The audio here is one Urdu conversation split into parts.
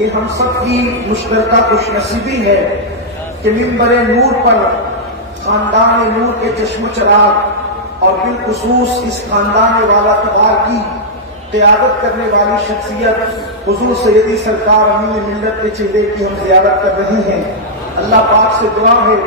کہ ہم سب کی مشترکہ خوش نصیبی ہے کہ ممبر نور پر خاندان نور کے چشم و چراغ اور بالخصوص اس خاندان والا تبار کی قیادت کرنے والی شخصیت حضور سیدی سرکار امین ملت کے چہرے کی ہم زیارت کر رہے ہیں۔ اللہ پاک سے دعا ہے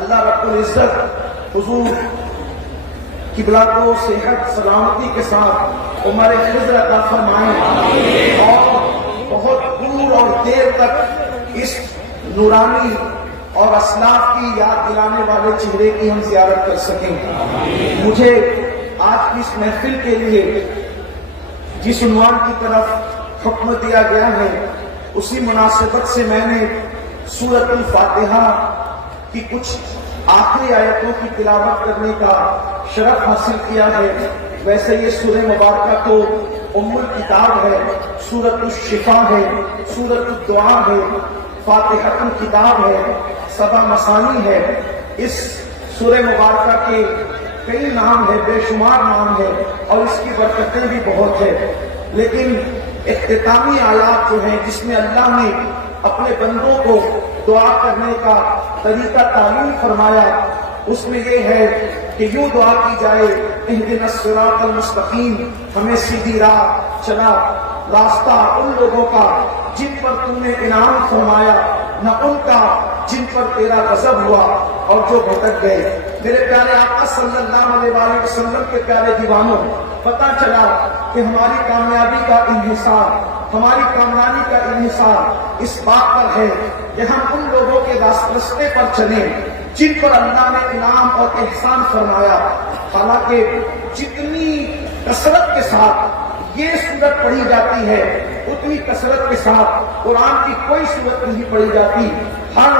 اللہ رب العزت حضور قبلہ کو صحت سلامتی کے ساتھ عمر خضر عطا فرمائیں اور بہت دور اور دیر تک اس نورانی اور اسلاف کی یاد دلانے والے چہرے کی ہم زیارت کر سکیں۔ مجھے آج کی اس محفل کے لیے جس عنوان کی طرف حکم دیا گیا ہے اسی مناسبت سے میں نے سورۃ الفاتحہ کی کچھ آخری آیتوں کی تلاوت کرنے کا شرف حاصل کیا ہے۔ ویسے یہ سورہ مبارکہ تو ام الکتاب ہے، سورۃ الشفا ہے، سورۃ الدعاء ہے، فاتحہ الکتاب ہے، سبع مثانی ہے۔ اس سورہ مبارکہ کے کئی نام ہے، بے شمار نام ہے اور اس کی برکتیں بھی بہت ہے، لیکن اختتامی آیات جو ہیں جس میں اللہ نے اپنے بندوں کو دعا کرنے کا طریقہ تعلیم فرمایا اس میں یہ ہے کہ یوں دعا کی جائے اہدنا الصراط المستقیم، ہمیں سیدھی راہ چلا، راستہ ان لوگوں کا جن پر تم نے انعام فرمایا، نہ ان کا جن پر تیرا غضب ہوا اور جو بھٹک گئے۔ میرے پیارے آقا صلی اللہ علیہ وآلہ وسلم کے پیارے دیوانوں، پتہ چلا کہ ہماری کامیابی کا انحصار، ہماری کامیابی کا انحصار اس بات پر ہے کہ ہم ان لوگوں کے راستے پر چلیں جن پر اللہ نے انعام اور احسان فرمایا۔ حالانکہ جتنی کثرت کے ساتھ یہ سورت پڑھی جاتی ہے اتنی کثرت کے ساتھ قرآن کی کوئی سورت نہیں پڑھی جاتی۔ ہر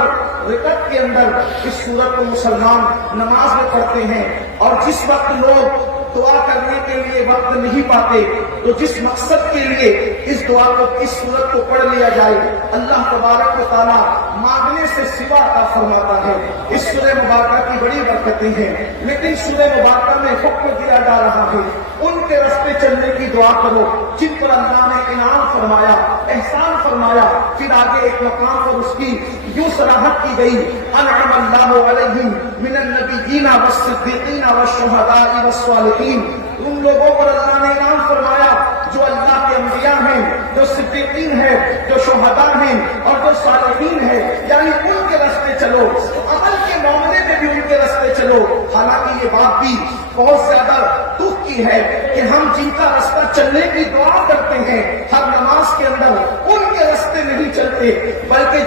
رکعت کے اندر اس سورت کو مسلمان نماز میں پڑھتے ہیں، اور جس وقت لوگ دعا کرنے کے لیے وقت نہیں پاتے تو جس مقصد کے لیے اس دعا کو، اس سورت کو پڑھ لیا جائے، اللہ تبارک و تعالیٰ مانگنے سے سوا عطا فرماتا ہے۔ اس سورہ مبارکہ کی بڑی برکتیں ہیں، لیکن سورہ مبارکہ میں حکم دیا جا رہا ہے ان کے راستے چلنے کی دعا کرو جن پر اللہ نے انعام فرمایا، احسان فرمایا۔ پھر آگے ایک مقام پر اس کی یوں صراحت کی گئی، انعم اللہ علیہم من النبیین والصدیقین والشہداء والصالحین، ان لوگوں پر اللہ نے انعام فرمایا جو اللہ کے انبیاء ہیں، جو صدیقین ہیں، جو شہداء ہیں اور جو صالحین ہیں، یعنی ان کے راستے چلو، عمل کے معاملے میں بھی ان کے راستے چلو۔ حالانکہ یہ بات بھی بہت زیادہ دکھ کی ہے کہ ہم جن کا راستہ چلنے کی دعا کرتے ہیں ہر نماز کے اندر ان کے راستے نہیں چلتے، بلکہ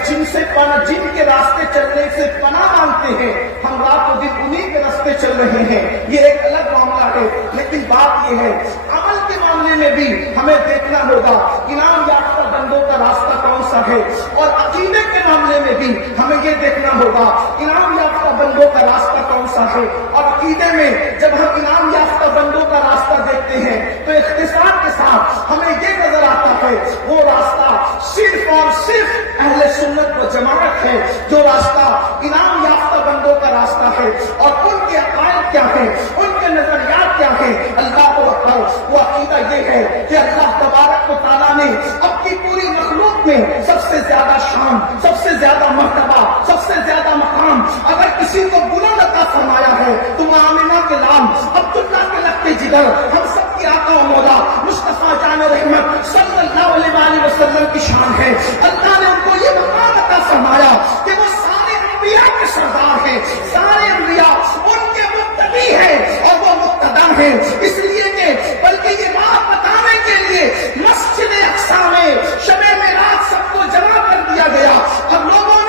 جن کے راستے چلنے سے پناہ مانگتے ہیں ہم رات و دن انہی کے راستے چل رہے ہیں۔ یہ ایک الگ معاملہ ہے، لیکن بات یہ ہے عمل کے معاملے میں بھی ہمیں دیکھنا ہوگا انعام یافتہ بندوں کا راستہ کون سا ہے، اور عقیدے کے معاملے میں بھی ہمیں یہ دیکھنا ہوگا انعام یافتہ بندوں کا راستہ کون سا ہے۔ اور عقیدے میں جب ہم انعام یافتہ بندوں کا راستہ دیکھتے ہیں تو اختصار کے ساتھ ہمیں یہ نظر آتا ہے وہ راستہ صرف اور صرف اہل سنت و جماعت ہے، جو راستہ انعام یافتہ بندوں کا راستہ ہے، اور ان کے عقائد کیا ہیں، ان کے نظریات کیا ہیں، اللہ کو اکبر۔ وہ عقیدہ یہ ہے کہ اللہ تبارک و تعالیٰ نے اپنی پوری مخلوق میں سب سے زیادہ شان، سب سے زیادہ مرتبہ، سب سے زیادہ مقام اگر کسی کو بلند عطا فرمایا ہے تو آمنہ کے نام، عبداللہ کے لقب جگر، ہم سب کی آقا و مولا مصطفیٰ جان رحمت صلی اللہ علیہ وآلہ وسلم کی شان ہے۔ اللہ نے ان کو یہ مقام عطا فرمایا کہ وہ سارے انبیاء کے سردار ہیں، سارے انبیاء ان کے مقتدی ہیں اور وہ مقتدا ہیں، اس لیے کہ بلکہ یہ بات بتانے کے لیے مسجد اقصی میں شب معراج سب کو جمع کر دیا گیا اور لوگوں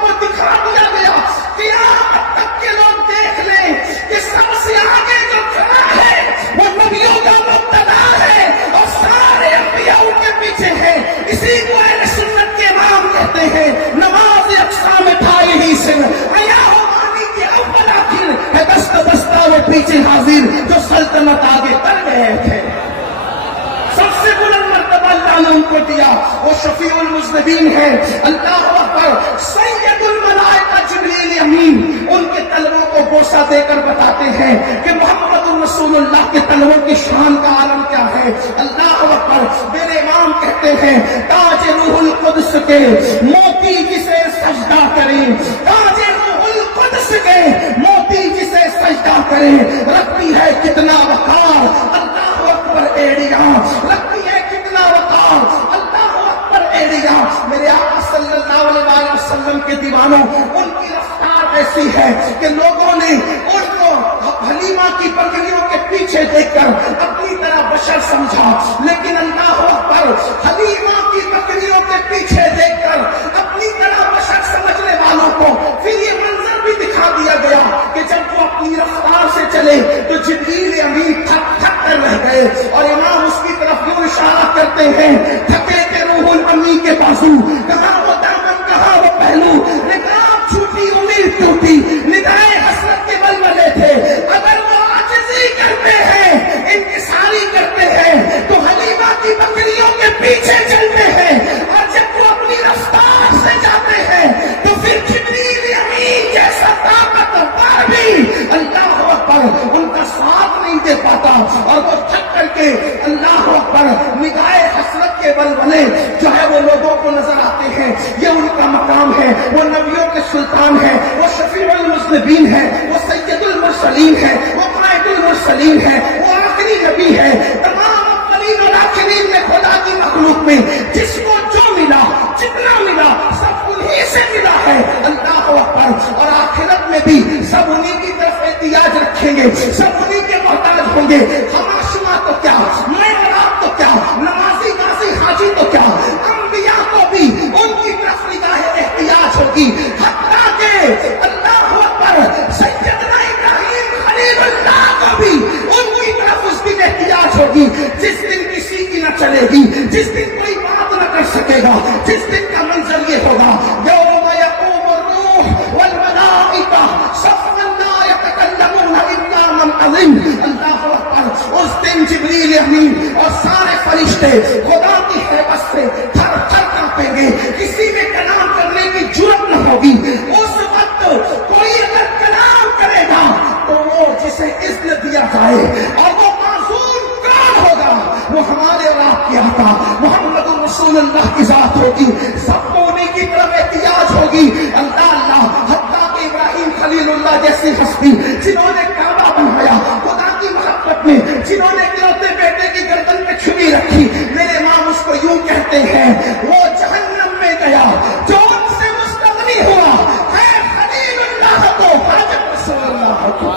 کو دکھا دیا گیا، قیامت تک کے لوگ دیکھ لیں کہ سب سے آگے جو کھڑا ہے وہ نبیوں کا مقتدا ہے اور سارے انبیاء ان کے پیچھے ہیں۔ اسی کو اہل سنت کے نام کہتے ہیں۔ نماز اقصی میں ٹھائی ہی سن عیا ہو مانی کے اول آخر ہے، دست دستہ وہ پیچھے حاضر جو سلطنت آگے کر گئے تھے۔ سب سے بلند مرتبہ اللہ نے ان کو دیا، وہ شفیع المذنبین ہے، اللہ اکبر، سید الملائکہ جبریل امین ان کے طلبوں کو بوسہ دے کر بتاتے ہیں کہ محمد رسول اللہ کے طلبوں کی شان کا عالم کیا ہے۔ اللہ اکبر، میرے امام کہتے ہیں تاج روح القدس کے موتی جسے سجدہ کرے، تاج روح القدس کے موتی جسے سجدہ کرے، رکھتی ہے کتنا وقار، اللہ اکبر ایڑیا، رکھتی ہے کتنا وقار، اللہ اکبر ایڑیا۔ میرے آقا صلی اللہ علیہ وسلم کے دیوانوں، ان کی رفتار ایسی ہے کہ لوگوں نے ان کو حلیمہ کی بکریوں کے پیچھے دیکھ کر اپنی طرح بشر سمجھا، لیکن اللہ اکبر حلیمہ کی بکریوں کے پیچھے دیکھ کر اپنی طرح بشر سمجھنے والوں کو پھر یہ منظر بھی دکھا دیا گیا کہ جب وہ اپنی رفتار سے چلے تو جبریل امین تھک تھک کر رہ گئے، اور امام اس کی طرف یوں اشارہ کرتے ہیں، تھکے کے روح الامین کے بازو، کہاں وہ دامن کہاں وہ پہلو، نگاہ چھوٹی امید ٹوٹی، نگاہ حسرت کے ولولے تھے۔ اگر وہ عاجزی کرتے ہیں، انکساری کرتے ہیں، تو حلیمہ کی بکریوں کے پیچھے چلتے ہیں، اور جب وہ اپنی رفتار سے جاتے ہیں تو پھر جبریل امین جیسا طاقتور بھی اللہ اکبر ان کا ساتھ نہیں دے پاتا، اور وہ تھک کر کے اللہ اکبر نگاہ حسرت کے ولولے جو ہے وہ لوگوں کو نظر آتے ہیں۔ یہ ان کا مقام ہے، وہ نبیوں کے سلطان ہے، وہ شفیع المذنبین ہے، وہ سید المرسلین ہے، وہ قائد المرسلین ہے، وہ آخری نبی ہے۔ تمام اولین اور آخرین میں خدا کی مخلوق میں جس کو جو ملا، جتنا ملا، سب انہی سے ملا ہے، اللہ اکبر۔ اور آخرت میں بھی سب انہی کی طرف احتیاج رکھیں گے، سب انہی کے محتاج ہوں گے۔ ہما شما تو کیا، میں اور آپ تو کیا، نمازی غازی حاجی تو کیا، انبیاء کو بھی ان کی طرف نگاہ احتیاج ہوگی، حتیٰ کہ اللہ اکبر سیدنا ابراہیم خلیل اللہ کو بھی ان کی طرف اس کی احتیاج ہوگی۔ جس دن کسی کی نہ چلے گی، جس دن کوئی بات نہ کر سکے گا، جس دن کا منظر یہ ہوگا، یوم یقوم الروح والملائکہ صفا لا یتکلمون الا من اذن۔ اللہ اکبر، اس دن جبریل امین اور سارے فرشتے خدا کی ہیبت سے تھر تھر کانپیں گے، کسی میں کلام کرنے کی جرأت نہ ہوگی۔ اس وقت کوئی اگر کلام کرے گا تو وہ جسے اذن دیا جائے، اور وہ معصوم کون ہوگا؟ وہ ہمارے اور آپ کی آقا محمد رسول اللہ کی ذات ہوگی۔ سب کو انہیں کی طرف احتیاج ہوگی۔ اللہ اللہ، حتیٰ کہ ابراہیم خلیل اللہ جیسی ہستی جنہوں نے کعبہ بنایا خدا کی محبت میں، جنہوں نے اکلوتے بیٹے کی گردن میں چھری رکھی، میرے امام اس کو یوں کہتے ہیں، وہ جہنم میں گیا جو ان سے مستغنی ہوا ہے خلیل اللہ کو، حاجت رسول اللہ کو۔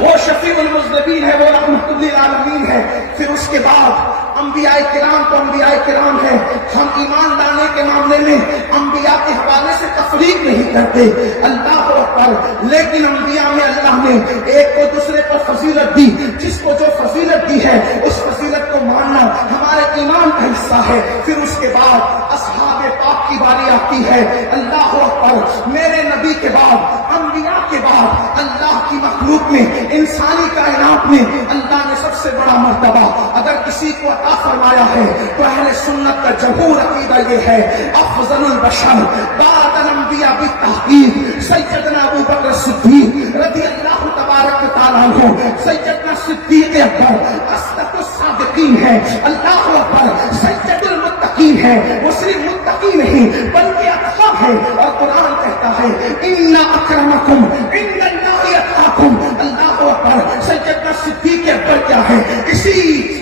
وہ شفیع المذنبین ہے، وہ رحمت للعالمین ہے۔ پھر اس کے بعد انبیاء کرام تو انبیاء کرام ہے۔ ہم ایمان لانے کے معاملے میں انبیاء کے حوالے سے تفریق نہیں کرتے، اللہ اکبر، لیکن انبیاء میں اللہ نے ایک کو دوسرے پر فضیلت دی، جس کو جو فضیلت دی ہے اس فضیلت کو ماننا ہمارے ایمان کا حصہ ہے۔ پھر اس کے بعد اصحاب پاک کی باری آتی ہے، اللہ اکبر، میرے نبی کے بعد، انبیاء کے بعد اللہ کی مخلوق میں، انسانی کائنات میں اللہ نے سب سے بڑا مرتبہ اگر کسی کو عطا فرمایا ہے تو اہل سنت کا جمہور عقیدہ یہ ہے، افضل البشر بعد الانبیاء بالتحقیق سیدنا ابو بکر صدیق رضی اللہ تبارک تعالیٰ عنہ، سیدنا صدیق اکبر اصدق الصادقین ہے، اللہ اکبر، سید المتقین ہے۔ وہ صرف متقی نہیں بلکہ اتقی ہے، اور قرآن کہتا ہے ان اکرمکم عند اللہ اتقاکم۔ اللہ اکبر، سیدنا صدیق اکبر کیا ہے؟ اسی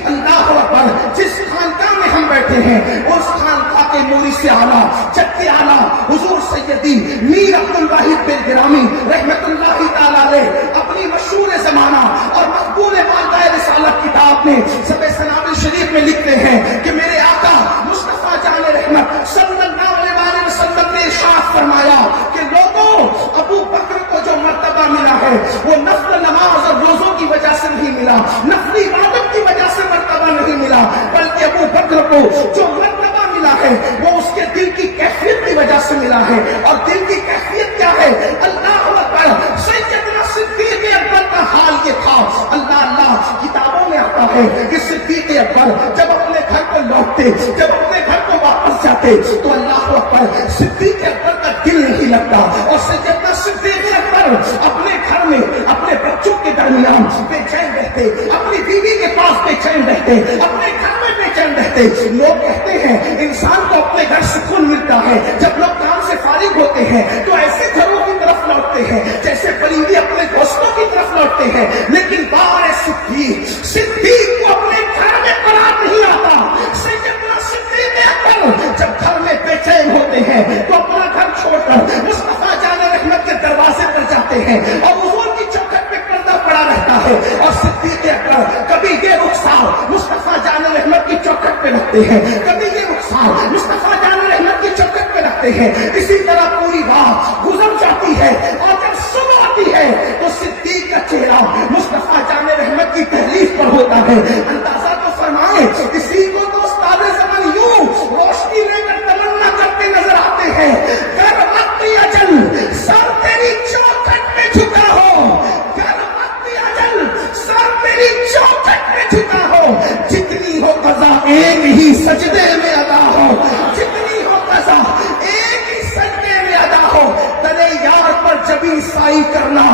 اللہ اکبر جس خانقاہ میں ہم بیٹھے ہیں اس خانقاہ کے مولی سے اعلیٰ، جد اعلیٰ حضور سیدی میر عبد الواحد بن گرامی رحمت اللہ تعالیٰ علیہ اپنی مشہور زمانہ اور مقبول مادہ رسالت کتاب میں سب سنابل شریف میں لکھتے ہیں کہ میرے آقا مصطفیٰ جان رحمت صلی اللہ علیہ وسلم نے ارشاد فرمایا کہ لوگوں، ابو بکر کو جو مرتبہ ملا ہے وہ نفل نماز اور روزوں کی وجہ سے نہیں ملا، نفلی عبادت کی وجہ سے مرتبہ نہیں ملا، بلکہ ابو بکر کو جو مرتبہ ملا ہے وہ اس کے دل کی کیفیت کی وجہ سے ملا ہے۔ اور دل کی کیفیت کیا ہے؟ اللہ اکبر، سیدنا صدیق اکبر کا حال یہ تھا، اللہ اللہ، کتابوں میں آتا ہے کہ صدیق اکبر جب اپنے گھر کو لوٹتے، جب اپنے گھر کو واپس جاتے تو اللہ اکبر صدیق اکبر کا دل نہیں لگتا، اور سیدنا صدیق اکبر اپنے گھر میں اپنے بچوں کے درمیان بے چین رہتے، اپنی بیوی کے پاس بے چین رہتے، اپنے گھر میں بے چین رہتے. لوگ کہتے ہیں انسان کو اپنے گھر سکون ملتا ہے جب لوگ کام سے فارغ ہوتے ہیں تو ایسے گھروں کی طرف لوٹتے ہیں جیسے پرندے اپنے دوستوں کی طرف لوٹتے ہیں. لیکن بار صدیق کو اپنے گھر میں قرار نہیں آتا. سیدنا صدیق اکبر جب گھر میں بے چین ہوتے ہیں تو اپنا گھر چھوڑ کر مصطفیٰ جان رحمت کے دروازے پر جاتے ہیں اور حضور کی چوکھٹ پہ پردہ پڑا رہتا ہے. اور صدیق اکبر کبھی یہ رخسار مصطفیٰ جان رحمت کی چوکھٹ پہ رکھتے ہیں, کبھی یہ رخسار مصطفیٰ جان رحمت کی چوکھٹ پہ رکھتے ہیں. اسی طرح پوری رات گزر جاتی ہے اور جب صبح آتی ہے تو صدیق کا چہرہ مصطفیٰ جان رحمت کی تحریف پر ہوتا ہے. اندازہ تو فرمائے اسی کو تو استاد زمان یوں روشنی لے کر تمنا کرتے نظر آتے ہیں, کر وقت اجل سر تیری چوکھٹ پہ جھکا ہو, کر وقت اجل سر تیری چوکھٹ پہ جھکا ہو. جتنی ہو قضا ایک ہی سجدے میں ادا ہو, جتنی ہو قضا ایک ہی سجدے میں ادا ہو. تلے یار پر جبیں سائی کرنا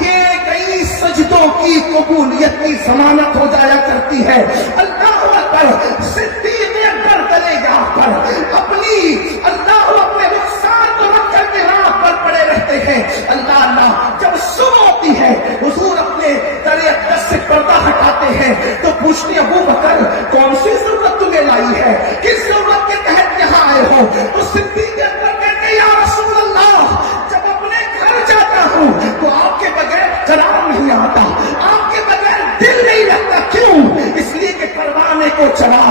یہ کئی سجدوں کی قبولیت کی ضمانت ہو جایا کرتی ہے. اللہ اکبر. صدیق اکبر تلے یار پر اپنی اللہ اپنے رخسار کو رکھ کر کے رات پر پڑے رہتے ہیں. اللہ اللہ. جب صبح ہوتی ہے حضور اپنے تلے اقدس سے پردہ ہٹاتے ہیں تو پوچھتے ابو بکر کون سی ضرورت تمہیں لائی ہے, کس ضرورت کے تحت یہاں آئے ہو؟ تو صدیق اکبر کہتے ہیں یا رسول اللہ جب اپنے گھر جاتا ہوں تو آپ کے بغیر قرار نہیں آتا, آپ کے بغیر دل نہیں لگتا. کیوں؟ اس لیے کہ پروانے کو چلا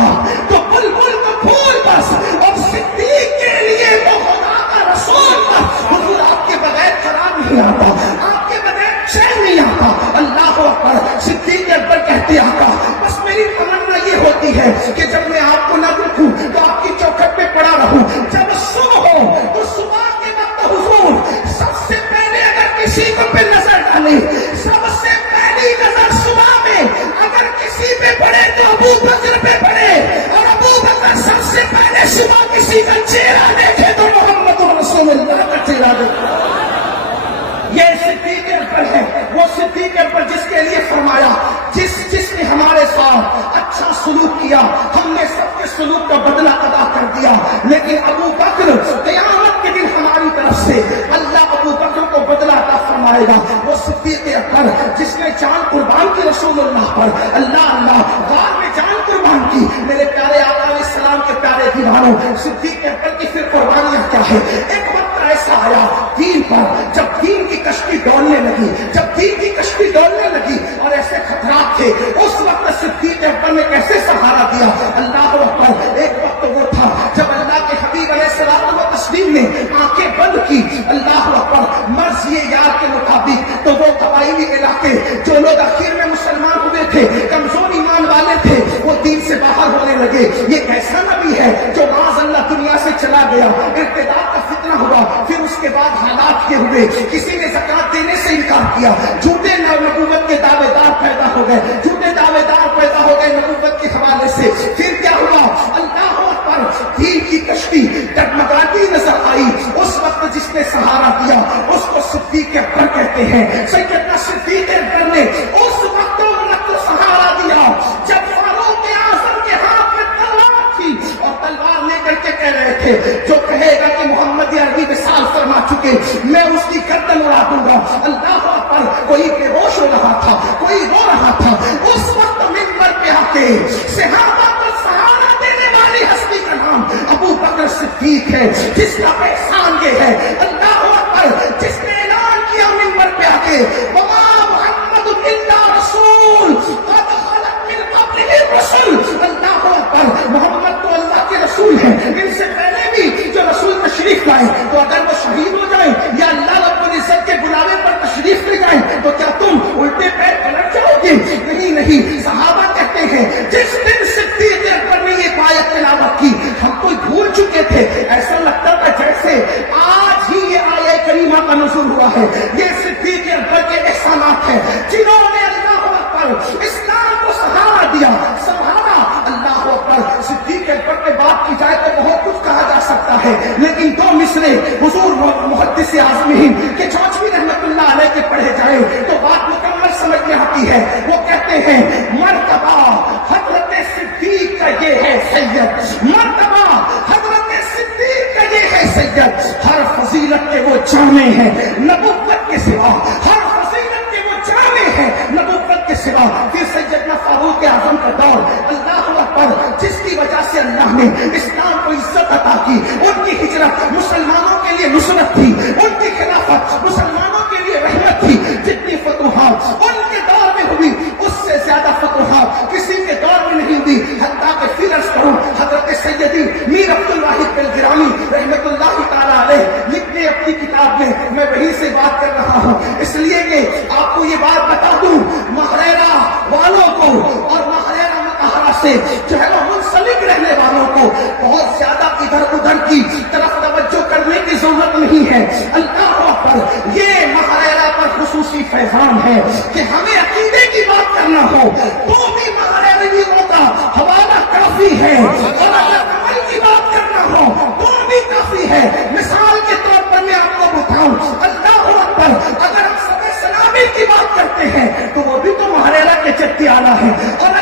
تو بلبل کو پھول بس, اور صدیق کے لیے تو خدا کا رسول بس. حضور آپ کے بغیر قرار نہیں آتا, آپ کے بغیر چین نہیں آتا. اللہ اکبر. صدیق اکبر کہتے آقا بس میری تمنا یہ ہوتی ہے کہ جب میں آپ کو نہ دیکھوں تو آپ کی چوکھٹ پہ پڑا رہوں. جب صبح ہو تو صبح کے وقت حضور سب سے پہلے اگر کسی کو پہ نظر ڈالے, سب سے پہلی نظر صبح میں اگر کسی پہ پڑے تو ابو بکر پہ پڑے, اور ابو بکر سب سے پہلے صبح کسی کا چہرہ دیکھے تو محمد رسول اللہ کا چہرہ دیکھے. یہ صدیق اکبر ہے, وہ صدیق اکبر جس کے لیے فرمایا جس نے ہمارے ساتھ اچھا سلوک کیا ہم نے سب کے سلوک کا بدلہ ادا کر دیا. لیکن ابو بکر قیامت کے دن ہماری طرف سے اللہ ابو بکر کو بدلہ عطا فرمائے گا. وہ صدیق اکبر جس نے جان قربان کی رسول اللہ پر. اللہ اللہ. غار میں جان قربان کی. میرے پیارے آقا علیہ السلام کے پیارے دیوانوں, صدیق اکبر کی پھر قربانیاں کیا ہے. ایک وقت ایسا آیا دین پر جب دین کی کشتی ڈولنے لگی, جب دین کی کشتی ڈولنے لگی اور ایسے خطرات تھے, اس وقت صدیق اکبر نے کیسے سہارا دیا. اللہ اکبر. ایک وقت وہ تھا جب اللہ کے حبیب علیہ السلام و تسلیم نے آنکھیں بند کی. اللہ اکبر. مرض یہ یار کے مطابق تو وہ قبائلی علاقے جو لوگ آخر میں مسلمان ہوئے تھے, کمزور ایمان والے تھے, وہ دین سے باہر ہونے لگے. یہ کیسا نبی ہے جو معاذ اللہ دنیا سے چلا گیا, ارتداد کا فتنہ ہوا, پھر اس کے بعد حالات یہ ہوئے کسی نے زکات دینے سے انکار کیا, جھوٹے نبوت کے دعوے دار پیدا ہو گئے, جھوٹے دعوے دار پیدا ہو گئے نبوت کے حوالے سے. پھر کیا ہوا. اللہ اکبر. دین کی کشتی ڈگمگاتی نظر آئی. اس وقت جس نے سہارا دیا اس کو صدیق اکبر کہتے ہیں. سیدنا صدیق اکبر نے اس وقت سہارا دیا جب فاروق اعظم کے ہاتھ میں تلوار تھی اور تلوار لے کر کے کہہ رہے تھے جو کہے گا کہ محمد عربی وصال فرما چکے میں اس کی گردن اڑا دوں گا. اللہ پر کوئی بے ہوش ہو رہا تھا, کوئی رو رہا تھا. اس وقت منبر پہ آ کے صحابہ کو سہارا دینے والی ہستی کا نام ابو بکر صدیق ہے, جس کا احسان یہ ہے. اللہ اکبر. جس نے اعلان کیا منبر پہ آ کے وما محمد الا رسول قد خلت من قبلہ الرسل. اللہ اکبر. محمد تو اللہ کے رسول ہیں, ان سے پہلے بھی جو رسول تشریف لائے تو اگر وہ شہید ہو جائیں یا اللہ رب العزت کے بلاوے پر تشریف لے جائیں تو کیا تم الٹے پیر پلٹ جاؤ گے؟ نہیں نہیں. صحابہ کہتے ہیں جس دن صدیق اکبر نے یہ آیت تلاوت کی ہم کوئی بھول چکے تھے. ایسا لگتا تھا جیسے آج ہی یہ آیت کریمہ کا نزول ہوا ہے. یہ صدیق اکبر کے احسانات ہیں جنہوں نے اللہ اکبر اسلام کو سہارا دیا, سہارا. اللہ اکبر. صدیق اکبر پہ بات کی جائے تو بہت کچھ کہا جا سکتا ہے, لیکن دو مصرے حضور محدث اعظمین کے چوچوی رحمت اللہ علیہ کے پڑھے جائیں تو بات مکمل سمجھ میں آتی ہے. وہ کہتے ہیں مرتبہ حضرت صدیق کا کا یہ ہے سید، مرتبہ حضرت صدیق کا یہ ہے سید. ہر فضیلت کے وہ جامع ہیں نبوت کے سوا، ہر فضیلت کے وہ جامع ہیں نبوت کے سوا. پھر سیدنا فاروق اعظم کا دور، اللہ اکبر، جس کی وجہ سے اللہ نے اسلام کو عزت عطا کی. ان کی ہجرت مسلمانوں کے لیے نصرت تھی، ان کی خلافت مسلمانوں کے لیے رحمت تھی. جتنی فتوحات ان کے دور میں ہوئی اس سے زیادہ فتوحات کسی کے دور میں نہیں ہوئی. حتیٰ کہ پھر عرض کروں حضرت سیدی میر عبد الواحد بلگرانی رحمت اللہ تعالی علیہ لکھنے اپنی کتاب میں وہیں سے بات کر رہا ہوں اس لیے کہ آپ کو یہ بات بتا دوں، ماہریرا والوں کو اور ماہریرا مطہرہ سے جو ہے وہ منسلک رہنے والوں کو بہت زیادہ ادھر ادھر کی طرف توجہ کرنے کی ضرورت نہیں ہے. اللہ اکبر، یہ ماہریرا پر خصوصی فیضان ہے کہ ہمیں عقیدے کی بات کرنا ہو تو بھی ماہریرا کا حوالہ کافی ہے، اور اگر عمل کی بات کرنا ہو تو بھی کافی ہے. مثال کے طور پر میں آپ کو بتاؤں، اللہ اکبر، اگر ہم سب سلامی کی بات کرتے ہیں تو وہ بھی تو ماہریرا کے جد آلہ ہیں، اور